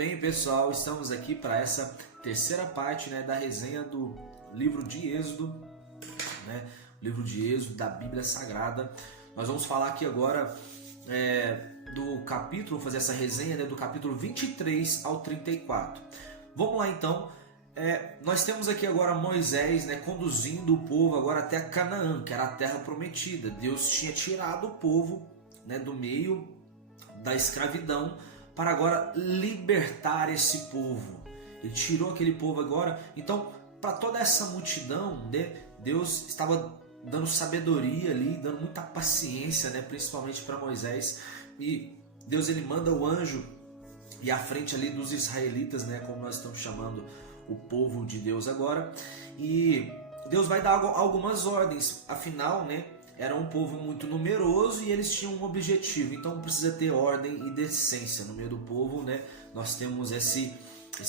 bem, pessoal, estamos aqui para essa terceira parte, da resenha do livro de Êxodo, livro de Êxodo da Bíblia Sagrada. Nós vamos falar aqui agora do capítulo, vamos fazer essa resenha do capítulo 23 ao 34. Vamos lá então. Nós temos aqui agora Moisés conduzindo o povo agora até Canaã, que era a terra prometida. Deus tinha tirado o povo do meio da escravidão para agora libertar esse povo. Ele tirou aquele povo agora. Então, para toda essa multidão, Deus estava dando sabedoria ali, dando muita paciência, principalmente para Moisés. E Deus ele manda o anjo e à frente ali dos israelitas, como nós estamos chamando o povo de Deus agora. E Deus vai dar algumas ordens. Afinal, era um povo muito numeroso e eles tinham um objetivo. Então precisa ter ordem e decência no meio do povo, Nós temos esse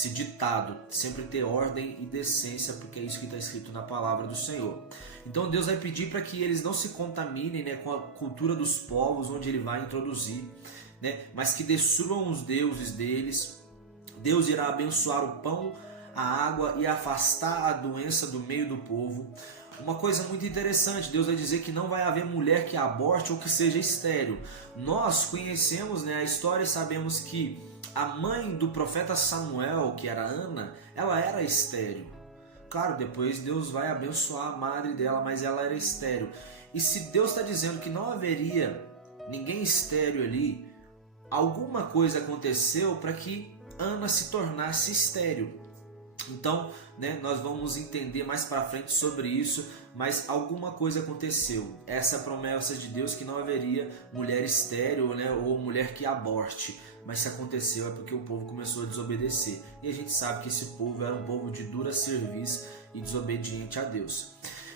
ditado, sempre ter ordem e decência, porque é isso que está escrito na palavra do Senhor. Então Deus vai pedir para que eles não se contaminem com a cultura dos povos onde Ele vai introduzir, mas que destruam os deuses deles. Deus irá abençoar o pão, a água e afastar a doença do meio do povo. Uma coisa muito interessante, Deus vai dizer que não vai haver mulher que aborte ou que seja estéril. Nós conhecemos a história e sabemos que a mãe do profeta Samuel, que era Ana, ela era estéril. Claro, depois Deus vai abençoar a madre dela, mas ela era estéril. E se Deus está dizendo que não haveria ninguém estéril ali, alguma coisa aconteceu para que Ana se tornasse estéril. Então, nós vamos entender mais para frente sobre isso, mas alguma coisa aconteceu. Essa promessa de Deus que não haveria mulher estéril, ou mulher que aborte. Mas se aconteceu é porque o povo começou a desobedecer. E a gente sabe que esse povo era um povo de dura cerviz e desobediente a Deus.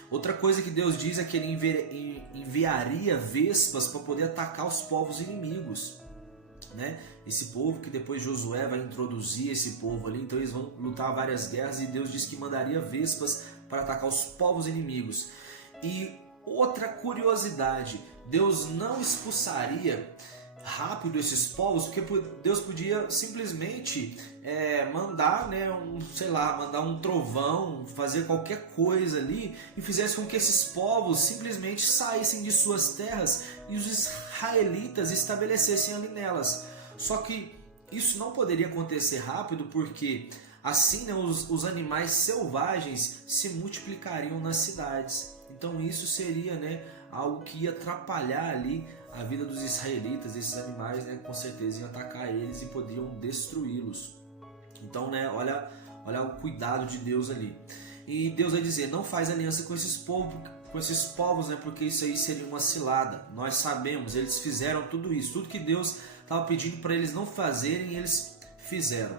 Outra coisa que Deus diz é que Ele enviaria vespas para poder atacar os povos inimigos. Esse povo que depois Josué vai introduzir esse povo ali, então eles vão lutar várias guerras e Deus diz que mandaria vespas para atacar os povos inimigos. E outra curiosidade, Deus não expulsaria rápido esses povos, porque Deus podia simplesmente mandar, mandar um trovão, fazer qualquer coisa ali e fizesse com que esses povos simplesmente saíssem de suas terras e os israelitas estabelecessem ali nelas. Só que isso não poderia acontecer rápido, porque assim os animais selvagens se multiplicariam nas cidades. Então isso seria algo que ia atrapalhar ali a vida dos israelitas. Esses animais com certeza iam atacar eles e poderiam destruí-los. Então olha o cuidado de Deus ali. E Deus vai dizer, não faz aliança com esses povos, porque isso aí seria uma cilada. Nós sabemos, eles fizeram tudo isso, tudo que Deus estava pedindo para eles não fazerem, eles fizeram.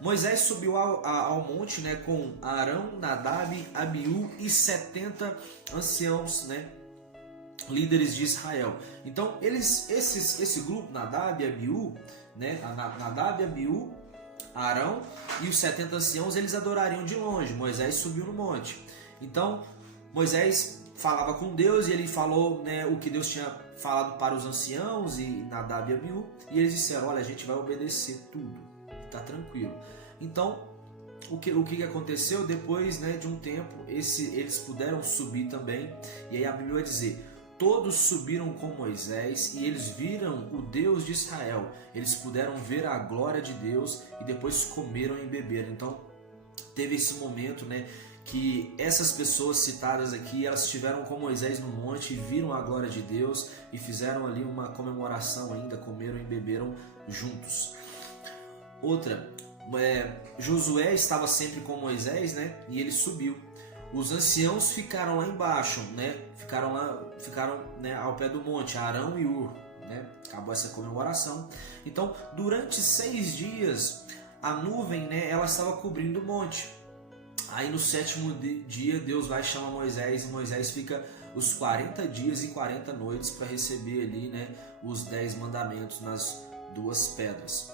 Moisés subiu ao monte com Arão, Nadab, Abiú e 70 anciãos, líderes de Israel. Então esse grupo, Nadab, Abiú, Arão e os 70 anciãos, eles adorariam de longe. Moisés subiu no monte. Então Moisés falava com Deus e ele falou o que Deus tinha falado para os anciãos e Nadab e Abiú, e eles disseram, olha, a gente vai obedecer tudo, tá tranquilo. Então o que aconteceu depois de um tempo, eles puderam subir também, e aí a Bíblia vai dizer, todos subiram com Moisés e eles viram o Deus de Israel. Eles puderam ver a glória de Deus e depois comeram e beberam. Então teve esse momento que essas pessoas citadas aqui, elas estiveram com Moisés no monte e viram a glória de Deus e fizeram ali uma comemoração ainda, comeram e beberam juntos. Outra, Josué estava sempre com Moisés, e ele subiu. Os anciãos ficaram lá embaixo, ficaram ao pé do monte, Arão e Hur, acabou essa comemoração. Então, durante 6 dias, a nuvem, ela estava cobrindo o monte. Aí no 7º dia, Deus vai chamar Moisés, e Moisés fica os 40 dias e 40 noites para receber ali, os 10 mandamentos nas 2 pedras.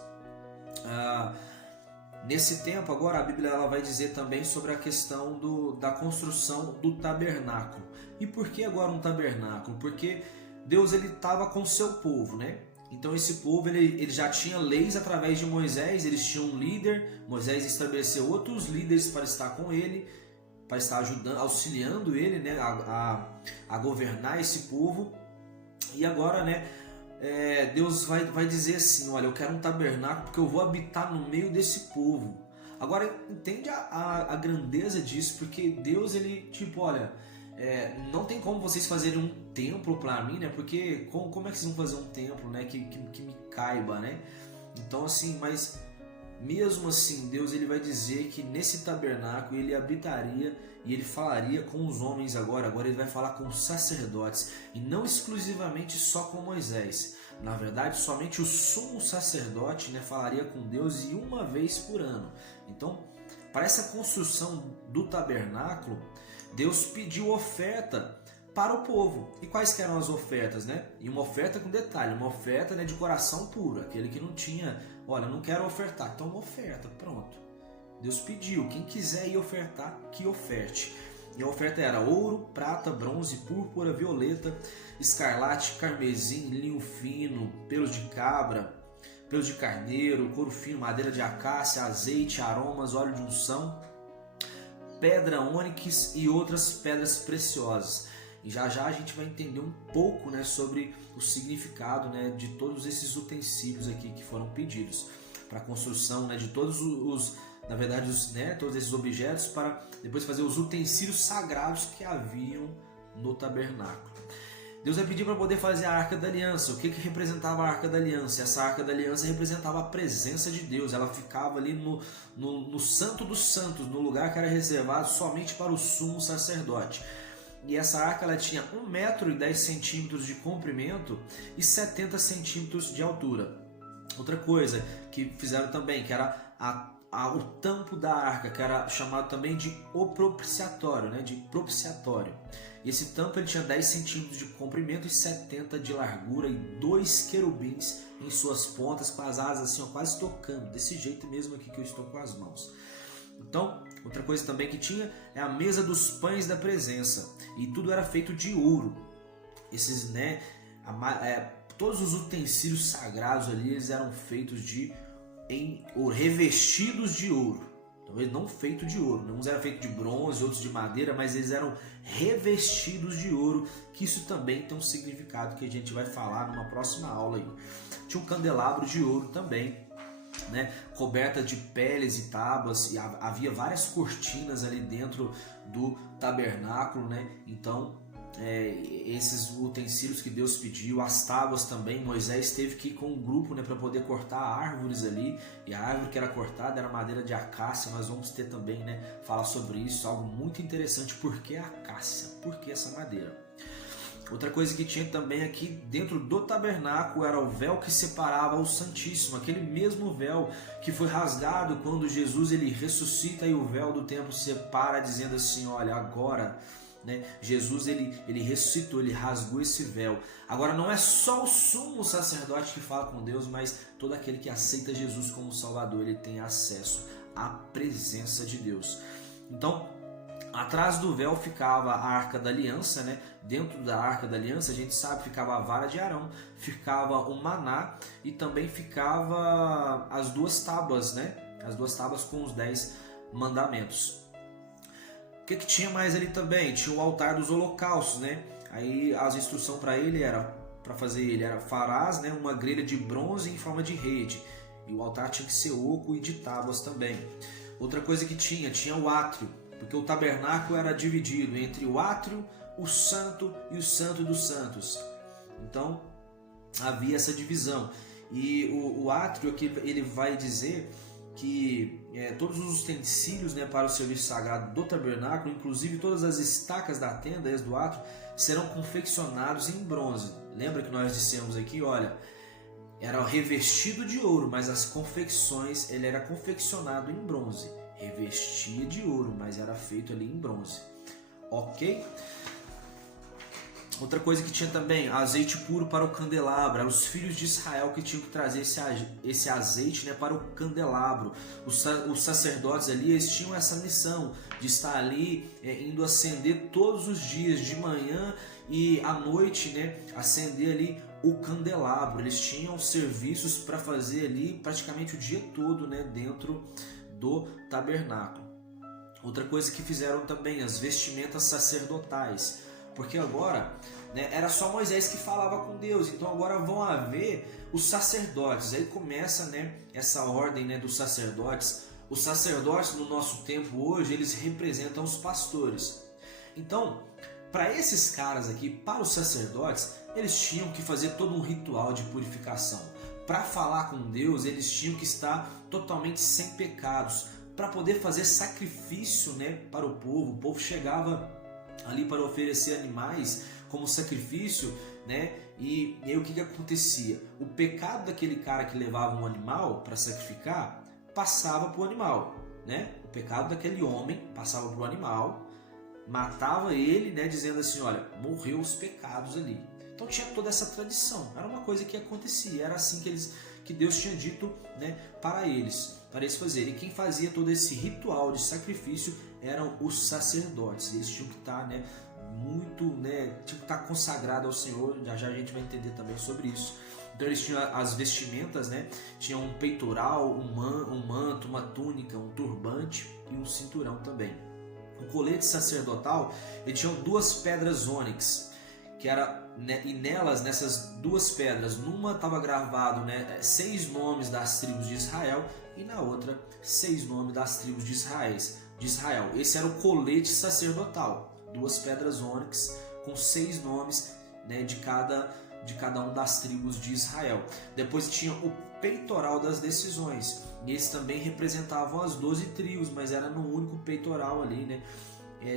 Nesse tempo agora a Bíblia ela vai dizer também sobre a questão da construção do tabernáculo. E por que agora um tabernáculo? Porque Deus ele estava com o seu povo, Então esse povo ele já tinha leis através de Moisés, eles tinham um líder, Moisés estabeleceu outros líderes para estar com ele, para estar ajudando, auxiliando ele, né, a governar esse povo. E agora, né, Deus vai dizer assim, olha, eu quero um tabernáculo porque eu vou habitar no meio desse povo. Agora, entende a grandeza disso, porque Deus, ele, tipo, olha, não tem como vocês fazerem um templo para mim, né, porque como é que vocês vão fazer um templo, né, que me caiba, né? Então, assim, mas mesmo assim, Deus ele vai dizer que nesse tabernáculo ele habitaria e ele falaria com os homens agora ele vai falar com os sacerdotes, e não exclusivamente só com Moisés. Na verdade, somente o sumo sacerdote, né, falaria com Deus, e uma vez por ano. Então, para essa construção do tabernáculo, Deus pediu oferta para o povo. E quais que eram as ofertas, né? E uma oferta com detalhe, uma oferta, né, de coração puro, aquele que não tinha, olha, não quero ofertar, então uma oferta, pronto. Deus pediu, quem quiser ir ofertar, que oferte. E a oferta era ouro, prata, bronze, púrpura, violeta, escarlate, carmesim, linho fino, pelos de cabra, pelos de carneiro, couro fino, madeira de acácia, azeite, aromas, óleo de unção, pedra ônix e outras pedras preciosas. E já já a gente vai entender um pouco, né, sobre o significado, né, de todos esses utensílios aqui que foram pedidos para a construção, né, de todos na verdade, né, todos esses objetos, para depois fazer os utensílios sagrados que haviam no tabernáculo. Deus vai pedir para poder fazer a Arca da Aliança. O que representava a Arca da Aliança? Essa Arca da Aliança representava a presença de Deus. Ela ficava ali no Santo dos Santos, no lugar que era reservado somente para o sumo sacerdote. E essa arca ela tinha 1,10 m de comprimento e 70 centímetros de altura. Outra coisa que fizeram também, que era o tampo da arca, que era chamado também de o propiciatório, né? De propiciatório. E esse tampo ele tinha 10 centímetros de comprimento e 70 de largura, e 2 querubins em suas pontas, com as asas assim, ó, quase tocando, desse jeito mesmo aqui que eu estou com as mãos. Então, outra coisa também que tinha é a mesa dos pães da presença, e tudo era feito de ouro. Esses, né, todos os utensílios sagrados ali, eles eram feitos em ouro, revestidos de ouro. Talvez não feito de ouro, uns eram feitos de bronze, outros de madeira, mas eles eram revestidos de ouro, que isso também tem um significado que a gente vai falar numa próxima aula aí. Tinha um candelabro de ouro também, né, coberta de peles e tábuas, e havia várias cortinas ali dentro do tabernáculo, né? Então, esses utensílios que Deus pediu, as tábuas também, Moisés teve que ir com um grupo, né, para poder cortar árvores ali, e a árvore que era cortada era madeira de acácia. Nós vamos ter também, né, falar sobre isso, algo muito interessante. Por que a acácia? Por que essa madeira? Outra coisa que tinha também aqui dentro do tabernáculo era o véu que separava o Santíssimo, aquele mesmo véu que foi rasgado quando Jesus ele ressuscita, e o véu do templo separa, dizendo assim, olha, agora, né, Jesus ele ressuscitou, ele rasgou esse véu. Agora não é só o sumo sacerdote que fala com Deus, mas todo aquele que aceita Jesus como Salvador, ele tem acesso à presença de Deus. Então, atrás do véu ficava a Arca da Aliança, né? Dentro da Arca da Aliança, a gente sabe, ficava a vara de Arão, ficava o maná, e também ficava as 2 tábuas, né? As 2 tábuas com os 10 mandamentos. O que tinha mais ali também? Tinha o altar dos holocaustos, né? Aí as instruções para ele era, farás, né, uma grelha de bronze em forma de rede, e o altar tinha que ser oco e de tábuas também. Outra coisa que tinha o átrio, porque o tabernáculo era dividido entre o átrio, o santo e o santo dos santos. Então havia essa divisão. E o átrio aqui ele vai dizer que todos os utensílios, né, para o serviço sagrado do tabernáculo, inclusive todas as estacas da tenda do átrio, serão confeccionados em bronze. Lembra que nós dissemos aqui, olha, era revestido de ouro, mas as confecções, ele era confeccionado em bronze. Revestia de ouro, mas era feito ali em bronze. Ok? Outra coisa que tinha também, azeite puro para o candelabro. Eram os filhos de Israel que tinham que trazer esse azeite, né, para o candelabro. Os sacerdotes ali, eles tinham essa missão de estar ali indo acender todos os dias, de manhã e à noite, né, acender ali o candelabro. Eles tinham serviços para fazer ali praticamente o dia todo, né, dentro do tabernáculo. Outra coisa que fizeram também, as vestimentas sacerdotais, porque agora, né, era só Moisés que falava com Deus, então agora vão haver os sacerdotes. Aí começa, né, essa ordem, né, dos sacerdotes. Os sacerdotes no nosso tempo hoje, eles representam os pastores. Então, para esses caras aqui, para os sacerdotes, eles tinham que fazer todo um ritual de purificação. Para falar com Deus, eles tinham que estar totalmente sem pecados. Para poder fazer sacrifício, né, para o povo. O povo chegava ali para oferecer animais como sacrifício, né? E aí o que acontecia? O pecado daquele cara que levava um animal para sacrificar passava para o animal, né? O pecado daquele homem passava para o animal, matava ele, né? Dizendo assim, olha, morreu os pecados ali. Então tinha toda essa tradição, era uma coisa que acontecia, era assim que Deus tinha dito, né, para eles fazerem. E quem fazia todo esse ritual de sacrifício eram os sacerdotes. Eles tinham que estar, né, muito, né, tinham que estar consagrados ao Senhor. Já a gente vai entender também sobre isso. Então eles tinham as vestimentas, né, tinham um peitoral, um manto, uma túnica, um turbante e um cinturão também. O colete sacerdotal, ele tinha 2 pedras ônix, que era, né, e nessas 2 pedras, numa estava gravado, né, 6 nomes das tribos de Israel e na outra 6 nomes das tribos de Israel. Esse era o colete sacerdotal, 2 pedras ônix com 6 nomes, né, de cada um das tribos de Israel. Depois tinha o peitoral das decisões, e esses também representavam as 12 tribos, mas era no único peitoral ali, né?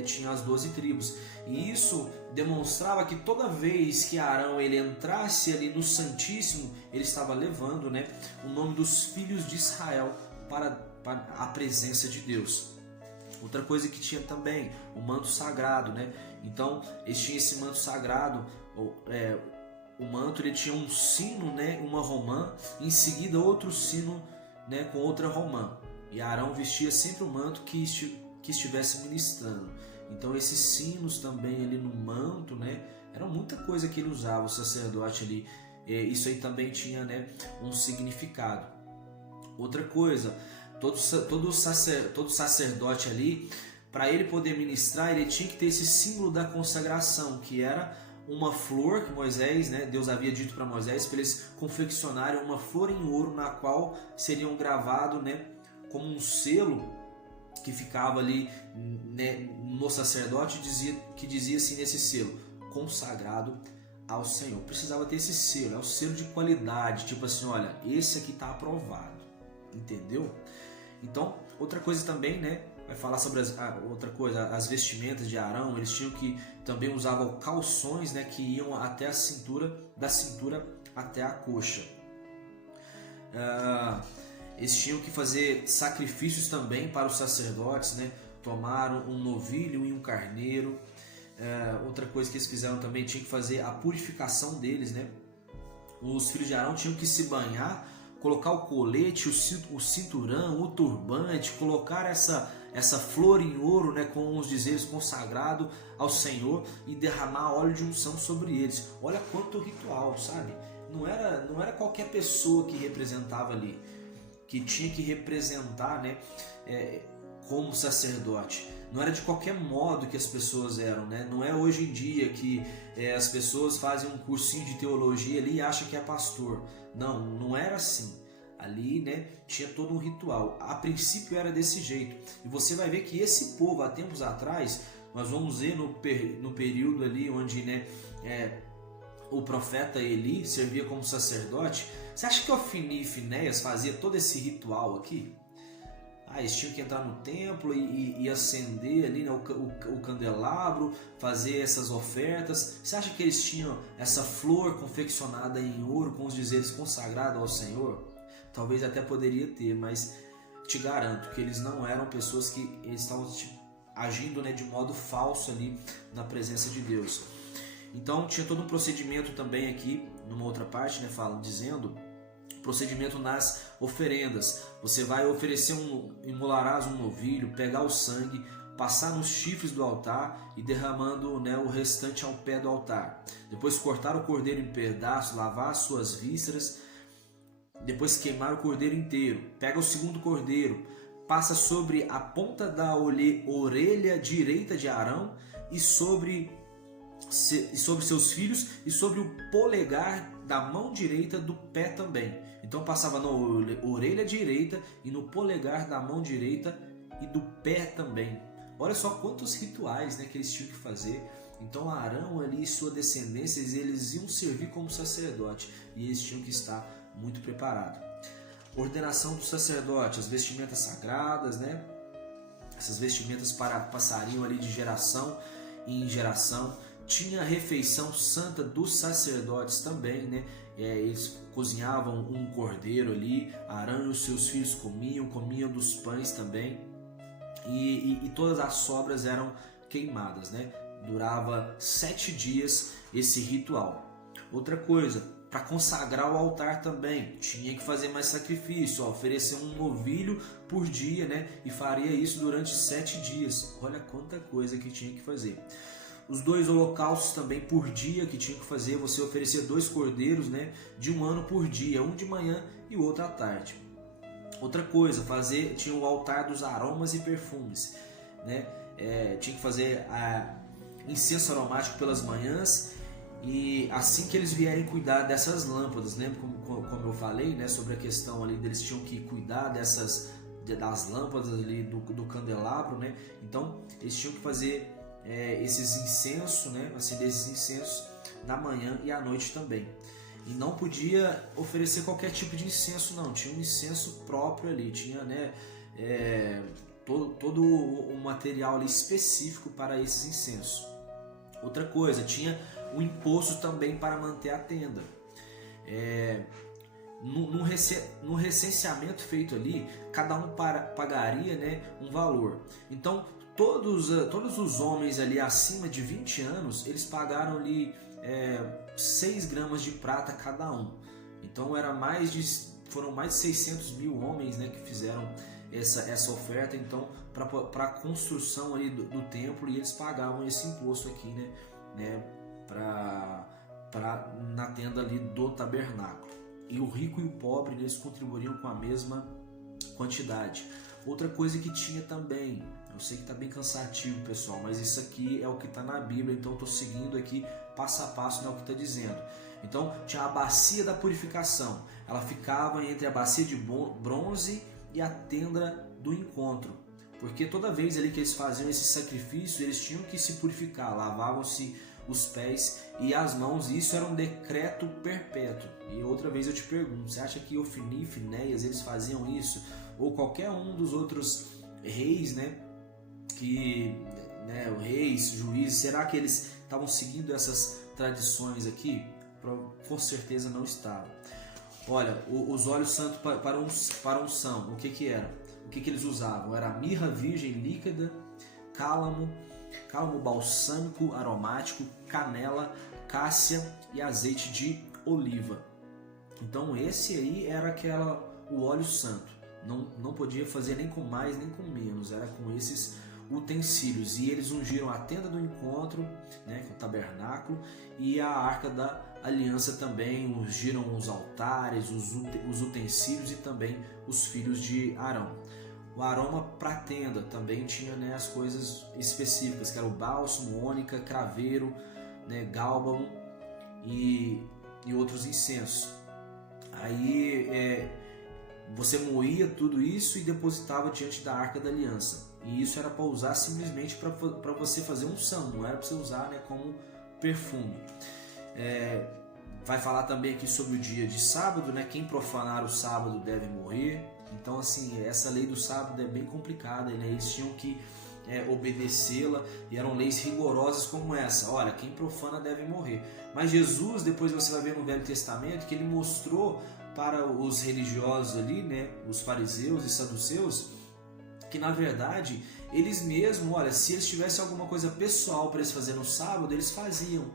Tinha as 12 tribos, e isso demonstrava que toda vez que Arão ele entrasse ali no Santíssimo, ele estava levando, né, o nome dos filhos de Israel para a presença de Deus. Outra coisa que tinha também, o manto sagrado, né? Então eles tinham esse manto sagrado, o manto ele tinha um sino, né, uma romã, em seguida outro sino, né, com outra romã, e Arão vestia sempre o manto que estivesse ministrando. Então esses sinos também ali no manto, né, era muita coisa que ele usava, o sacerdote ali. Isso aí também tinha, né, um significado. Outra coisa, todo sacerdote ali, para ele poder ministrar, ele tinha que ter esse símbolo da consagração, que era uma flor que Moisés, né, Deus havia dito para Moisés para eles confeccionarem uma flor em ouro, na qual seriam gravado, né, como um selo que ficava ali, né, no sacerdote, que dizia assim nesse selo: consagrado ao Senhor. Precisava ter esse selo, é o selo de qualidade, tipo assim, olha, esse aqui está aprovado, entendeu? Então, outra coisa também, né, vai falar sobre as vestimentas de Arão. Eles tinham que também usavam calções, né, que iam até a cintura, da cintura até a coxa. Eles tinham que fazer sacrifícios também para os sacerdotes, né? Tomaram um novilho e um carneiro. Outra coisa que eles fizeram também, tinham que fazer a purificação deles, né? Os filhos de Arão tinham que se banhar, colocar o colete, o cinturão, o turbante, colocar essa flor em ouro, né, com os dizeres consagrado ao Senhor, e derramar óleo de unção sobre eles. Olha quanto ritual, sabe? Não era qualquer pessoa que representava ali, que tinha que representar, né, como sacerdote. Não era de qualquer modo que as pessoas eram, né? Não é hoje em dia que as pessoas fazem um cursinho de teologia ali e acham que é pastor. Não era assim. Ali, né, tinha todo um ritual. A princípio era desse jeito. E você vai ver que esse povo, há tempos atrás, nós vamos ver no período ali onde, né, o profeta Eli servia como sacerdote. Você acha que Ofni e Finéias fazia todo esse ritual aqui? Eles tinham que entrar no templo e acender ali, né, o candelabro, fazer essas ofertas. Você acha que eles tinham essa flor confeccionada em ouro com os dizeres consagrados ao Senhor? Talvez até poderia ter, mas te garanto que eles não eram pessoas que eles estavam agindo, né, de modo falso ali na presença de Deus. Então tinha todo um procedimento também aqui, numa outra parte, né, dizendo Procedimento nas oferendas. Você vai oferecer imolarás um novilho, pegar o sangue, passar nos chifres do altar e derramando, né, o restante ao pé do altar. Depois cortar o cordeiro em pedaços, lavar as suas vísceras, depois queimar o cordeiro inteiro. Pega o segundo cordeiro, passa sobre a ponta da orelha direita de Arão e sobre seus filhos e sobre o polegar da mão direita do pé também. Então passava na orelha direita e no polegar da mão direita e do pé também. Olha só quantos rituais, né, que eles tinham que fazer. Então Arão ali e sua descendência, eles iam servir como sacerdote e eles tinham que estar muito preparados. Ordenação do sacerdote, as vestimentas sagradas, né? Essas vestimentas passariam ali de geração em geração. Tinha a refeição santa dos sacerdotes também, né? Eles cozinhavam um cordeiro ali, Arão e os seus filhos comiam dos pães também, e todas as sobras eram queimadas, né? Durava 7 dias esse ritual. Outra coisa, para consagrar o altar também, tinha que fazer mais sacrifício, oferecer um novilho por dia, né? E faria isso durante 7 dias. Olha quanta coisa que tinha que fazer. Os 2 holocaustos também por dia que tinha que fazer, você oferecia 2 cordeiros, né, de 1 ano por dia, um de manhã e o outro à tarde. Outra coisa, tinha o altar dos aromas e perfumes, né? Tinha que fazer incenso aromático pelas manhãs, e assim que eles vierem cuidar dessas lâmpadas, né, como eu falei, né, sobre a questão ali deles tinham que cuidar das lâmpadas ali do candelabro, né? Então eles tinham que fazer esses incensos, né, acender esses incensos na manhã e à noite também. E não podia oferecer qualquer tipo de incenso, não. Tinha um incenso próprio ali, tinha, né, todo o material ali específico para esses incensos. Outra coisa, tinha o imposto também para manter a tenda. No recenseamento feito ali, cada um pagaria, né, um valor. Então, todos os homens ali acima de 20 anos, eles pagaram ali 6 gramas de prata cada um. Então foram mais de 600 mil homens, né, que fizeram essa oferta, então, para a construção ali do templo, e eles pagavam esse imposto aqui, né, na tenda ali do tabernáculo. E o rico e o pobre, eles contribuíam com a mesma quantidade. Outra coisa que tinha também, eu sei que está bem cansativo, pessoal, mas isso aqui é o que está na Bíblia, então estou seguindo aqui passo a passo, né, o que está dizendo. Então tinha a bacia da purificação, ela ficava entre a bacia de bronze e a tenda do encontro, porque toda vez ali que eles faziam esse sacrifício, eles tinham que se purificar, lavavam-se os pés e as mãos, e isso era um decreto perpétuo. E outra vez eu te pergunto, você acha que Ofni e Finéias eles faziam isso? Ou qualquer um dos outros reis, né, reis, juízes, será que eles estavam seguindo essas tradições aqui? Com certeza não estavam. Olha, os óleos santos para unção, o que era? O que eles usavam? Era mirra virgem líquida, cálamo balsâmico aromático, canela, cássia e azeite de oliva. Então esse aí era o óleo santo. Não podia fazer nem com mais nem com menos, era com esses utensílios. E eles ungiram a tenda do encontro, né, que é o tabernáculo, e a arca da aliança também, ungiram os altares, os utensílios e também os filhos de Arão. O aroma para a tenda também tinha, né, as coisas específicas, que era o bálsamo, ônica, craveiro, né, gálbano e outros incensos. Aí você moía tudo isso e depositava diante da arca da aliança. E isso era para usar simplesmente para você fazer unção, não era para você usar, né, como perfume. Vai falar também aqui sobre o dia de sábado, né? Quem profanar o sábado deve morrer. Então, assim, essa lei do sábado é bem complicada, né? Eles tinham que obedecê-la, e eram leis rigorosas como essa. Olha, quem profana deve morrer. Mas Jesus, depois você vai ver no Velho Testamento, que ele mostrou para os religiosos ali, né, os fariseus e saduceus, que na verdade eles mesmos, olha, se eles tivessem alguma coisa pessoal para eles fazerem no sábado, eles faziam.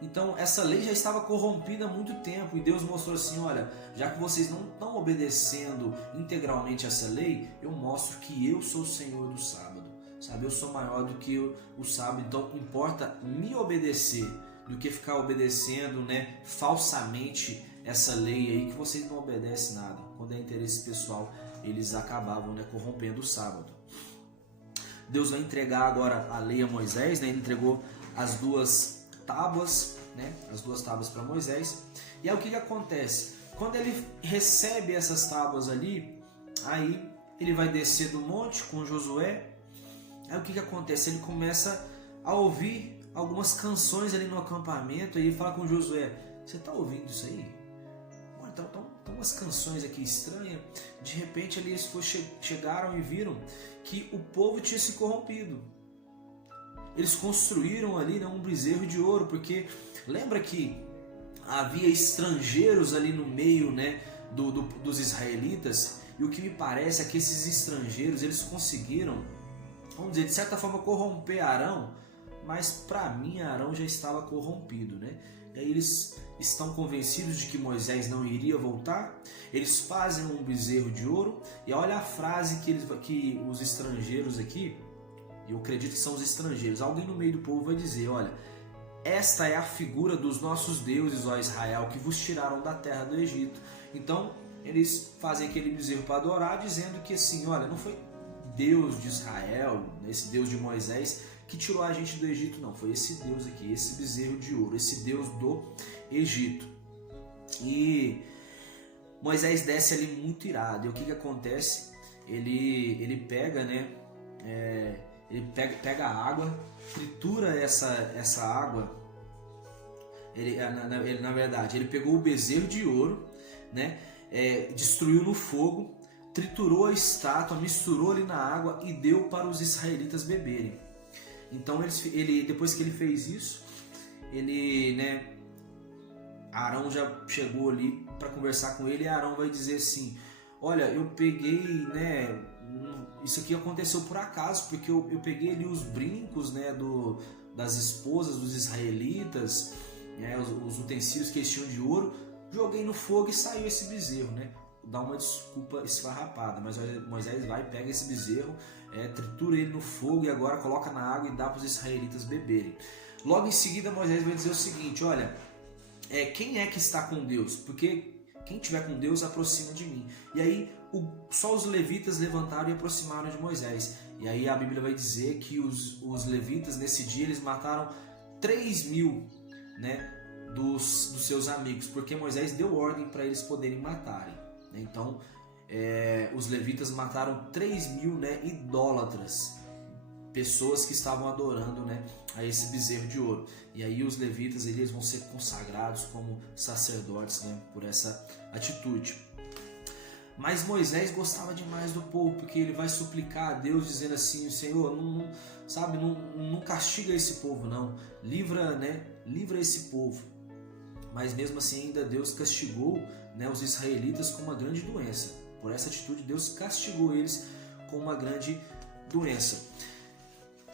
Então essa lei já estava corrompida há muito tempo e Deus mostrou assim, olha, já que vocês não estão obedecendo integralmente essa lei, eu mostro que eu sou o Senhor do sábado, sabe? Eu sou maior do que o sábado, então importa me obedecer do que ficar obedecendo, né, falsamente essa lei aí que vocês não obedecem nada. Quando é interesse pessoal, eles acabavam, né, corrompendo o sábado. Deus vai entregar agora a lei a Moisés, né? Ele entregou as duas tábuas, né? As duas tábuas para Moisés. E aí o que acontece? Quando ele recebe essas tábuas ali, aí ele vai descer do monte com Josué. Aí o que acontece? Ele começa a ouvir algumas canções ali no acampamento. E ele fala com Josué: você está ouvindo isso aí? Então umas canções aqui estranhas. De repente ali eles chegaram e viram que o povo tinha se corrompido. Eles construíram ali, né, um bezerro de ouro, porque lembra que havia estrangeiros ali no meio, né, dos israelitas, e o que me parece é que esses estrangeiros eles conseguiram, vamos dizer, de certa forma corromper Arão, mas para mim Arão já estava corrompido, né? E aí eles estão convencidos de que Moisés não iria voltar, eles fazem um bezerro de ouro, e olha a frase que os estrangeiros aqui, eu acredito que são os estrangeiros, alguém no meio do povo vai dizer: olha, esta é a figura dos nossos deuses, ó Israel, que vos tiraram da terra do Egito. Então eles fazem aquele bezerro para adorar, dizendo que assim, olha, não foi Deus de Israel, esse Deus de Moisés, que tirou a gente do Egito, não, foi esse Deus aqui, esse bezerro de ouro, esse Deus do Egito. E Moisés desce ali muito irado, e o que acontece? Ele pega, né, ele pega a água, tritura essa água, na verdade, ele pegou o bezerro de ouro, né, destruiu no fogo, triturou a estátua, misturou ali na água e deu para os israelitas beberem. Então depois que ele fez isso, né, Arão já chegou ali para conversar com ele, e Arão vai dizer assim: olha, eu peguei, né, isso aqui aconteceu por acaso, porque eu peguei ali os brincos, né, das esposas dos israelitas, né, os utensílios que eles tinham de ouro, joguei no fogo e saiu esse bezerro, né? Dá uma desculpa esfarrapada, mas Moisés vai, pega esse bezerro, tritura ele no fogo e agora coloca na água e dá para os israelitas beberem. Logo em seguida Moisés vai dizer o seguinte: olha, quem é que está com Deus? Porque quem estiver com Deus aproxima de mim. E aí só os levitas levantaram e aproximaram de Moisés. E aí a Bíblia vai dizer que os levitas nesse dia eles mataram 3.000, né, dos seus amigos, porque Moisés deu ordem para eles poderem matarem. Então os levitas mataram 3.000, né, idólatras, pessoas que estavam adorando, né, a esse bezerro de ouro. E aí os levitas eles vão ser consagrados como sacerdotes, né, por essa atitude. Mas Moisés gostava demais do povo, porque ele vai suplicar a Deus dizendo assim: Senhor, não castiga esse povo não, livra esse povo. Mas mesmo assim ainda Deus castigou, né, os israelitas com uma grande doença. Por essa atitude Deus castigou eles com uma grande doença.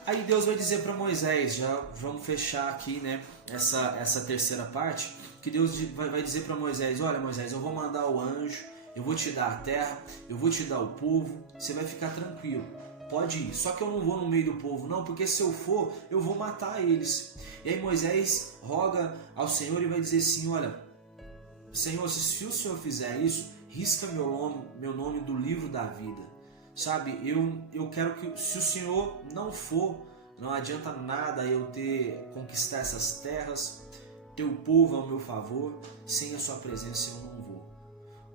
Aí Deus vai dizer para Moisés, já vamos fechar aqui, né, essa terceira parte, que Deus vai dizer para Moisés: olha Moisés, eu vou mandar o anjo, eu vou te dar a terra, eu vou te dar o povo, você vai ficar tranquilo, pode ir. Só que eu não vou no meio do povo não, porque se eu for, eu vou matar eles. E aí Moisés roga ao Senhor e vai dizer assim: olha, Senhor, se o Senhor fizer isso, risca meu nome do livro da vida. Sabe, eu quero que, se o Senhor não for, não adianta nada eu conquistar essas terras, ter o povo ao meu favor, sem a sua presença eu não vou.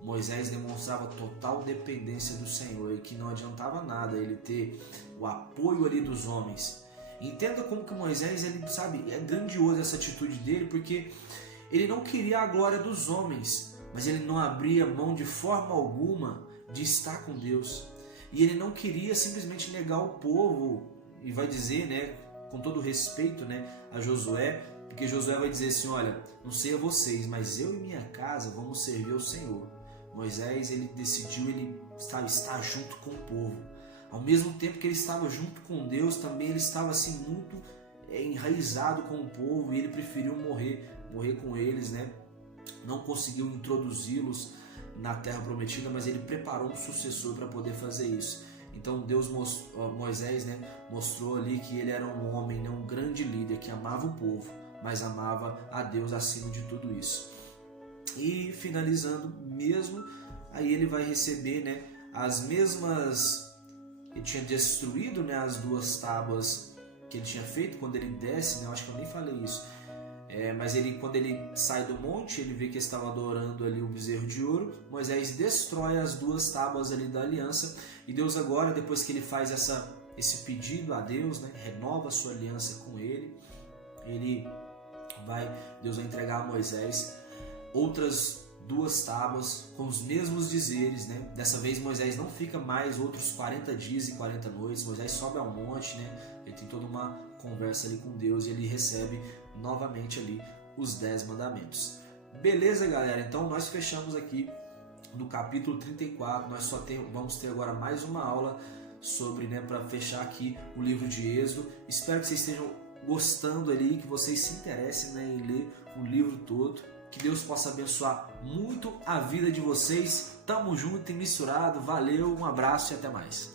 Moisés demonstrava total dependência do Senhor e que não adiantava nada ele ter o apoio ali dos homens. Entenda como que Moisés, ele, sabe, é grandioso essa atitude dele, porque ele não queria a glória dos homens, mas ele não abria mão de forma alguma de estar com Deus. E ele não queria simplesmente negar o povo, e vai dizer, né, com todo respeito, né, a Josué, porque Josué vai dizer assim: olha, não sei a vocês, mas eu e minha casa vamos servir ao Senhor. Moisés, ele decidiu estar junto com o povo. Ao mesmo tempo que ele estava junto com Deus, também ele estava assim muito enraizado com o povo, e ele preferiu morrer com eles, né? Não conseguiu introduzi-los na terra prometida, mas ele preparou um sucessor para poder fazer isso. Então Moisés, né, mostrou ali que ele era um homem, né, um grande líder que amava o povo, mas amava a Deus acima de tudo isso. E finalizando mesmo, aí ele vai receber, né, as mesmas... Ele tinha destruído, né, as 2 tábuas que ele tinha feito quando ele desce, né, eu acho que eu nem falei isso. Mas quando ele sai do monte, ele vê que estava adorando ali o bezerro de ouro. Moisés destrói as 2 tábuas ali da aliança, e Deus agora, depois que ele faz esse pedido a Deus, né, renova a sua aliança com ele, Deus vai entregar a Moisés outras 2 tábuas com os mesmos dizeres, né? Dessa vez Moisés não fica mais outros 40 dias e 40 noites. Moisés sobe ao monte, né? Ele tem toda uma conversa ali com Deus e ele recebe novamente ali os 10 mandamentos. Beleza, galera? Então nós fechamos aqui no capítulo 34. Nós vamos ter agora mais uma aula sobre, né, para fechar aqui o livro de Êxodo. Espero que vocês estejam gostando ali, que vocês se interessem, né, em ler o livro todo. Que Deus possa abençoar muito a vida de vocês. Tamo junto e misturado. Valeu, um abraço e até mais.